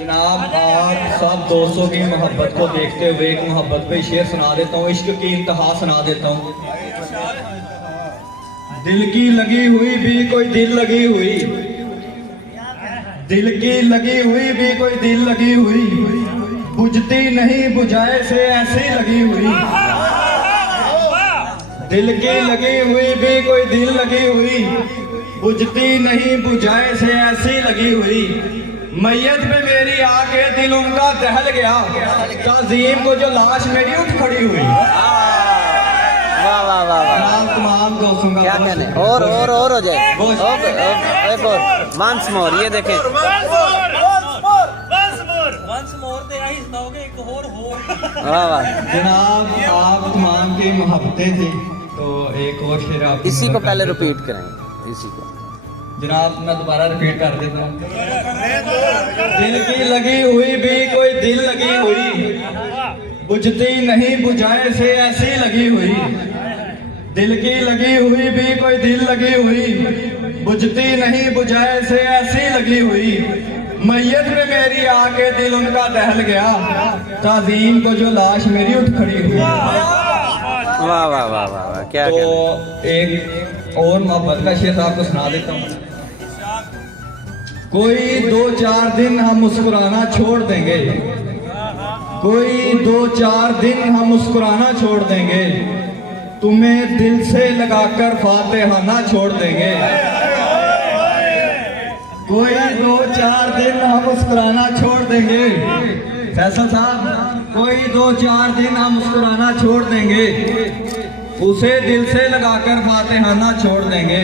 जनाब आप सब दोस्तों की मोहब्बत को देखते हुए एक मोहब्बत पे शेर सुना देता हूँ, इश्क की इंतहा सुना देता हूँ। दिल की लगी हुई भी कोई दिल लगी हुई, दिल की लगी हुई भी कोई दिल लगी हुई, बुझती नहीं बुझाए से ऐसी लगी हुई। दिल की लगी हुई भी कोई दिल लगी हुई, बुझती नहीं बुझाए से ऐसी लगी हुई। मैयत पे मेरी आके दिल उनका दहल गया, ताज़ीम को जो लाश मेरी उठ खड़ी हुई। वाह वाह वाह वाह, तमाम दोस्तों का क्या कहने। और हो जाए एक और वंस मोर, ये देखें वाह वाह। जनाब आप तमाम की मोहब्बतें थी, तो एक और शेर आप इसी को पहले रिपीट करें, इसी को जनाब मैं दोबारा रिपीट कर देता हूँ। दिल की लगी हुई भी कोई दिल लगी हुई, बुझती नहीं बुझाए से ऐसी लगी हुई। दिल की लगी हुई भी कोई दिल लगी हुई, बुझती नहीं बुझाए से ऐसी लगी हुई। मैयत में मेरी आके दिल उनका दहल गया, ताज़ीम को जो लाश मेरी उठ खड़ी हुई। वाह वाह वाह वाह वाह, क्या तो कहने। एक और मोहब्बत का शेर आपको सुना देता हूँ। कोई 2-4 दिन हम मुस्कुराना छोड़ देंगे, कोई 2-4 दिन हम मुस्कुराना छोड़ देंगे, तुम्हें दिल से लगाकर फातिहाना छोड़ देंगे। कोई 2-4 दिन हम मुस्कुराना छोड़ देंगे, फैसल साहब, कोई 2-4 दिन हम मुस्कुराना छोड़ देंगे, उसे दिल से लगाकर फातिहाना छोड़ देंगे,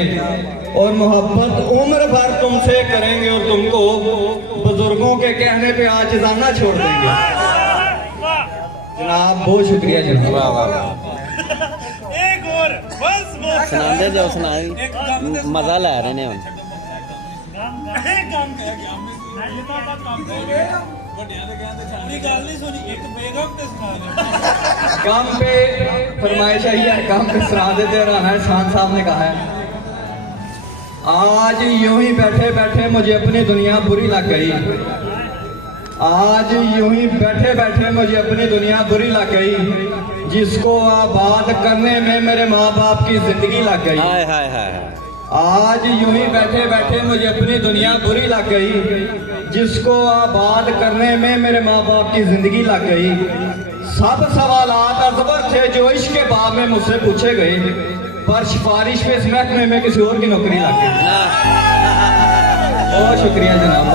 और मोहब्बत उम्र भर तुमसे करेंगे और तुमको बुजुर्गों के कहने पे आजिज़ाना छोड़ देंगे। जनाब बहुत शुक्रिया जनाब। वाह वाह वाह, सुनाते जाओ, सुना मजा लै रहे ने हम। काम पे फरमाइश आई है, काम पे सुना देते रहना है। खान साहब ने कहा है, आज यूं ही बैठे बैठे मुझे अपनी दुनिया बुरी लग गई, आज यूं ही बैठे बैठे मुझे अपनी दुनिया बुरी लग गई, जिसको आबाद करने में मेरे माँ बाप की जिंदगी लग गई। हाय हाय हाय, आज यूं ही बैठे बैठे मुझे अपनी दुनिया बुरी लग गई, जिसको आबाद करने में मेरे माँ बाप की जिंदगी लग गई। सब सवालात अजबर थे जो इश्क के बाब में मुझसे पूछे गए, पर सिफारिश पे इस महकमे में किसी और की नौकरी लग गई। बहुत शुक्रिया जनाब।